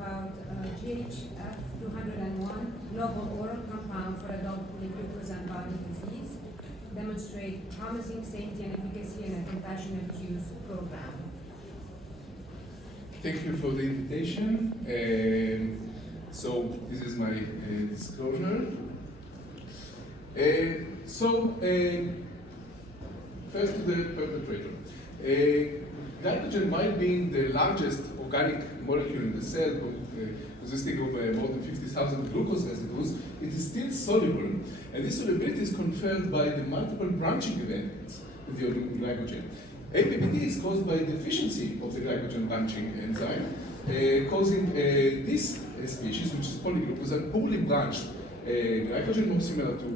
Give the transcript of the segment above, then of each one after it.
about GHF-201, novel oral compound for adult polyglucosan body disease, demonstrate promising safety and efficacy in a compassionate use program. Thank you for the invitation. So this is my disclosure. First to the perpetrator. Glycogen, while being the largest organic molecule in the cell, consisting of more than 50,000 glucose residues, it is still soluble, and this solubility is conferred by the multiple branching events with the glycogen. APBD is caused by deficiency of the glycogen branching enzyme, causing this species, which is polyglucosan, poorly branched glycogen, more similar to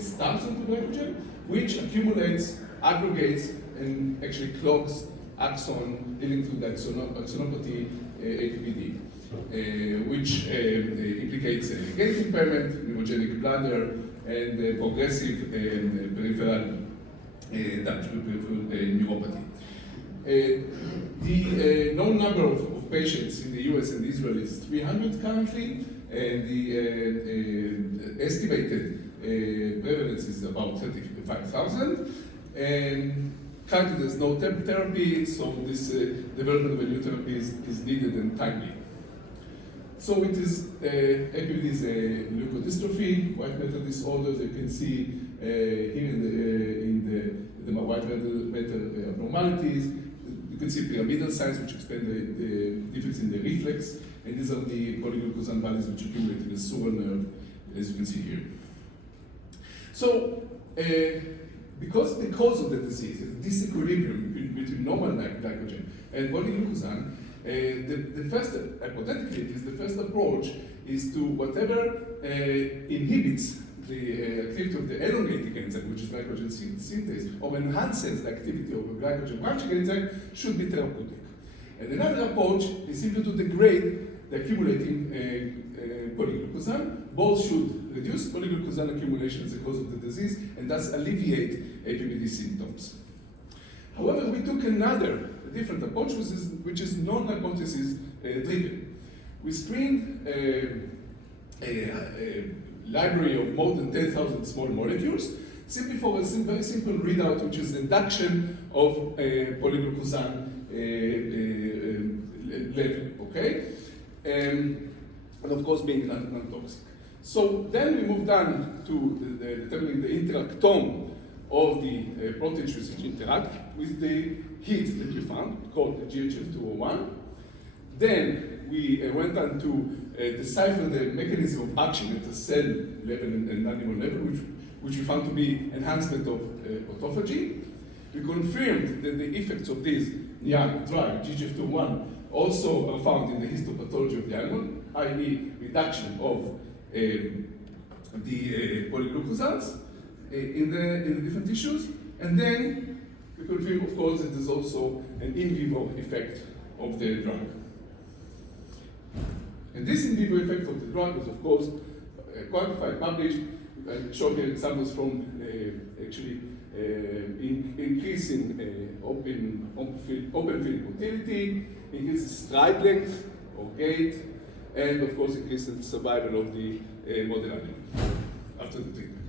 starch on glycogen, which accumulates, aggregates, and actually clogs axon, leading to the axonopathy APBD, which implicates gait impairment, neurogenic bladder, and progressive peripheral damage, peripheral neuropathy. The known number of patients in the US and Israel is 300 currently, and the estimated prevalence is about 35,000. And currently there's no therapy, so this development of a new therapy is needed and timely. So it is, APBD is a leukodystrophy, white matter disorders. You can see here in the white matter abnormalities. You can see pyramidal signs which explain the difference in the reflex, and these are the polyglucosan bodies which accumulate in the sural nerve, as you can see here. So, because the cause of the disease is disequilibrium between normal glycogen and polyglucosan, the first, hypothetically, the first approach is to whatever inhibits the activity of the elongating enzyme, which is glycogen synthase, or enhances the activity of a glycogen branching enzyme, should be therapeutic. And another approach is simply to degrade the accumulating polyglucosan. Both should reduce polyglucosan accumulation as a cause of the disease and thus alleviate APBD symptoms. However, we took another different approach, which is non-hypothesis driven. We screened a library of more than 10,000 small molecules, simply for a very simple readout, which is induction of polyglucosan level, okay? And of course, being non-toxic. So then we moved on to determining the interactome of the proteins which interact with the hit that we found, called the GHF-201. Then we went on to decipher the mechanism of action at the cell level and animal level, which we found to be enhancement of autophagy. We confirmed that the effects of this drug, GHF-201, also are found in the histopathology of the animal, i.e. reduction of the polyglucosans in the different tissues. And then we confirm, of course, that there's also an in vivo effect of the drug. And this in vivo effect of the drug is, of course, quantified, published. I showed you examples from actually increase in open field motility, increase in stride length or gait, and of course increase in survival of the model animal after the treatment.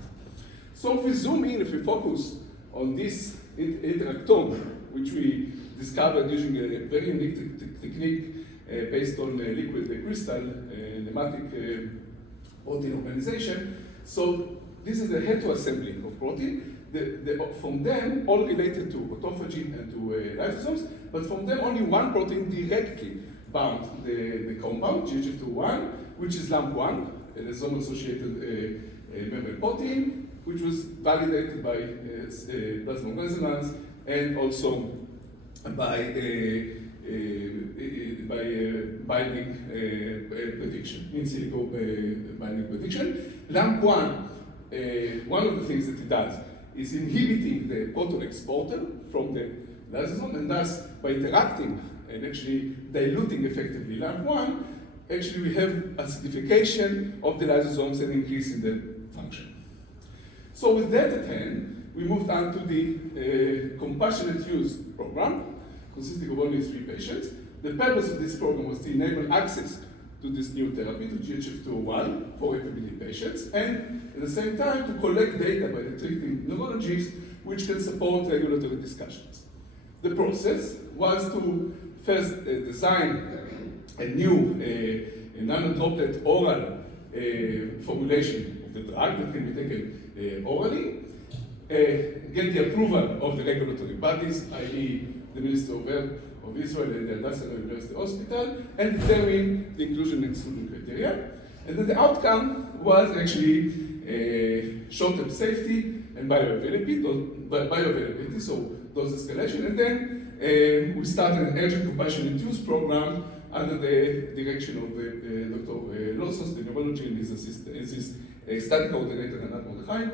So if we zoom in, if we focus on this interactome, which we discovered using a very unique technique based on liquid crystal nematic protein organization. So this is a heteroassembly of protein. From them, all related to autophagy and to lysosomes, but from them only one protein directly bound the compound, GHF-201, which is LAMP1, a lysosomal-associated membrane protein, which was validated by plasma resonance and also by binding prediction, in silico binding prediction. LAMP1, one of the things that it does is inhibiting the proton exporter from the lysosome, and thus by interacting and actually diluting effectively LAMP1, actually we have acidification of the lysosomes and increase in the function. So with that at hand, we moved on to the compassionate use program, consisting of only 3 patients. The purpose of this program was to enable access to this new therapy, to GHF-201, for APBD patients, and at the same time to collect data by the treating neurologists, which can support regulatory discussions. The process was to first design a new nanodroplet oral formulation of the drug that can be taken orally, get the approval of the regulatory bodies, i.e. the Ministry of Health of Israel and the Hadassah University Hospital, and determine the inclusion and exclusion criteria. And then the outcome was actually short-term safety and bioavailability, so dose escalation. And then we started an urgent compassionate use program under the direction of Dr. Losos, the neurology, and his assistant, his study coordinator, Anat Mordechai.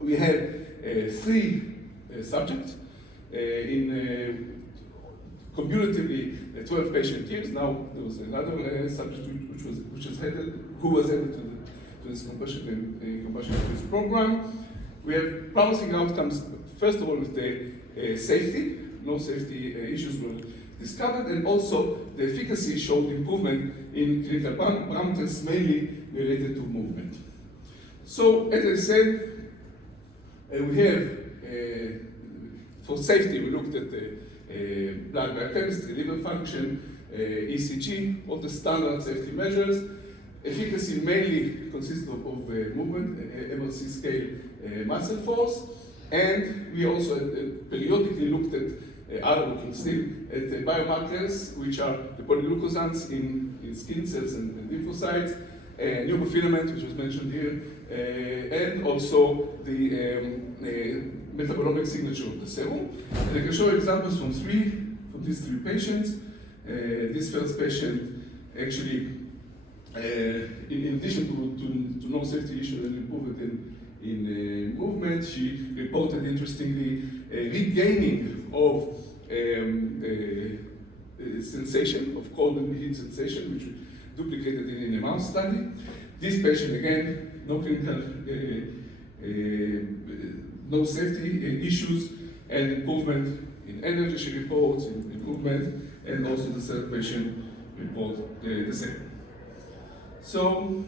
We had 3 subjects in cumulatively 12 patient years. Now there was another subject who was added to this compassionate use program. We have promising outcomes. First of all, with the safety. No safety issues were discovered, and also the efficacy showed improvement in clinical parameters, mainly related to movement. So, as I said, we have, for safety, we looked at blood biochemistry, liver function, ECG, all the standard safety measures. Efficacy mainly consists of movement, MRC scale, muscle force, and we also periodically looked at the biomarkers, which are the polyglucosans in skin cells and lymphocytes, neurofilament, which was mentioned here, and also the metabolomic signature of the serum. And I can show examples from these 3 patients. This first patient actually, in addition to no safety issue and improvement in movement, she reported, interestingly, regaining of sensation, of cold and heat sensation, which we duplicated in a mouse study. This patient, again, no clinical, no safety issues, and improvement in energy, she reports, improvement, and also the third patient report the same. So,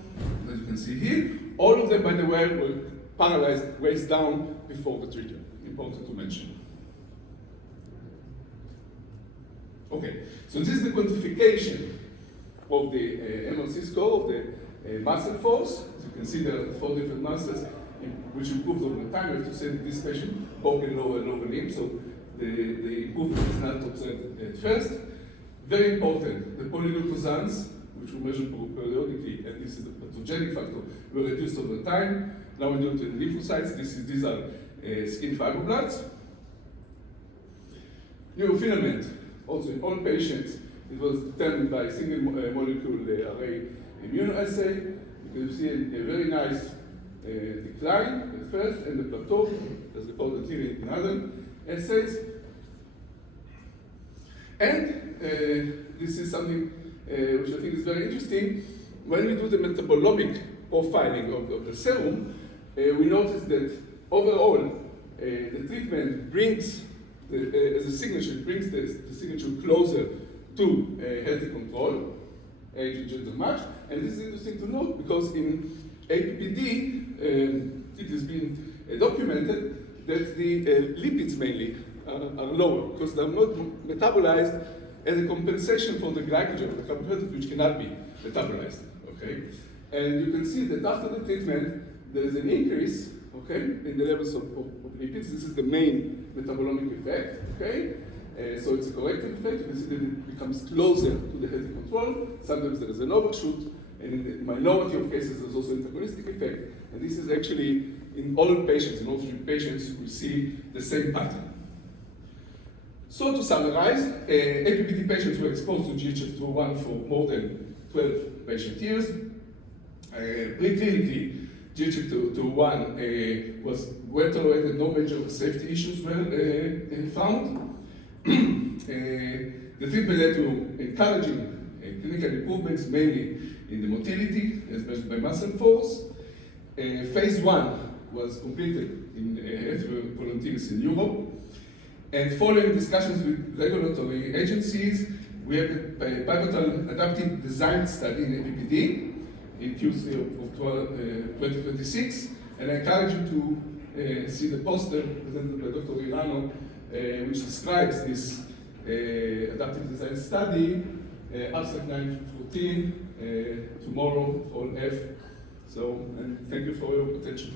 as you can see here, all of them, by the way, were paralyzed waist down before the treatment. Important to mention. Okay, so this is the quantification of the MRC score of the muscle force. As you can see, there are 4 different muscles which improved over time. I have to say that this patient broke a lower limb, so the improvement is not observed at first. Very important, the polyglucosans, which we measure periodically, and this is the pathogenic factor, were reduced over time. Now we do it in lymphocytes. These are skin fibroblasts. Neurofilament, also in all patients, it was determined by a single molecule array immunoassay. You can see a very nice decline at first, and the plateau, as reported here in other assays. And this is something which I think is very interesting. When we do the metabolomic profiling of the serum, we notice that overall the treatment brings, as a signature, brings the signature closer to healthy control, age and gender match. And this is interesting to note because in APBD, it has been documented that the lipids mainly are lower because they are not metabolized as a compensation for the glycogen, the carbohydrate, which cannot be metabolized. Okay, and you can see that after the treatment, there is an increase, okay, in the levels of lipids. This is the main metabolomic effect. Okay, so it's a corrective effect. You can see that it becomes closer to the healthy control. Sometimes there is an overshoot, and in the minority of cases, there's also antagonistic effect. And this is actually in all patients, in all 3 patients, we see the same pattern. So to summarize, APBD patients were exposed to GHF-201 for more than 12 patient years. Preclinically, GHF-201 was well tolerated, no major safety issues were found. The treatment led to encouraging clinical improvements, mainly in the motility, as measured by muscle force. Phase 1 was completed in healthy volunteers in Europe. And following discussions with regulatory agencies, We have a pivotal adaptive design study in APBD in Q3 of 2026, and I encourage you to see the poster presented by Dr. Irano, which describes this adaptive design study, abstract 914, tomorrow, all F. So, and thank you for your attention.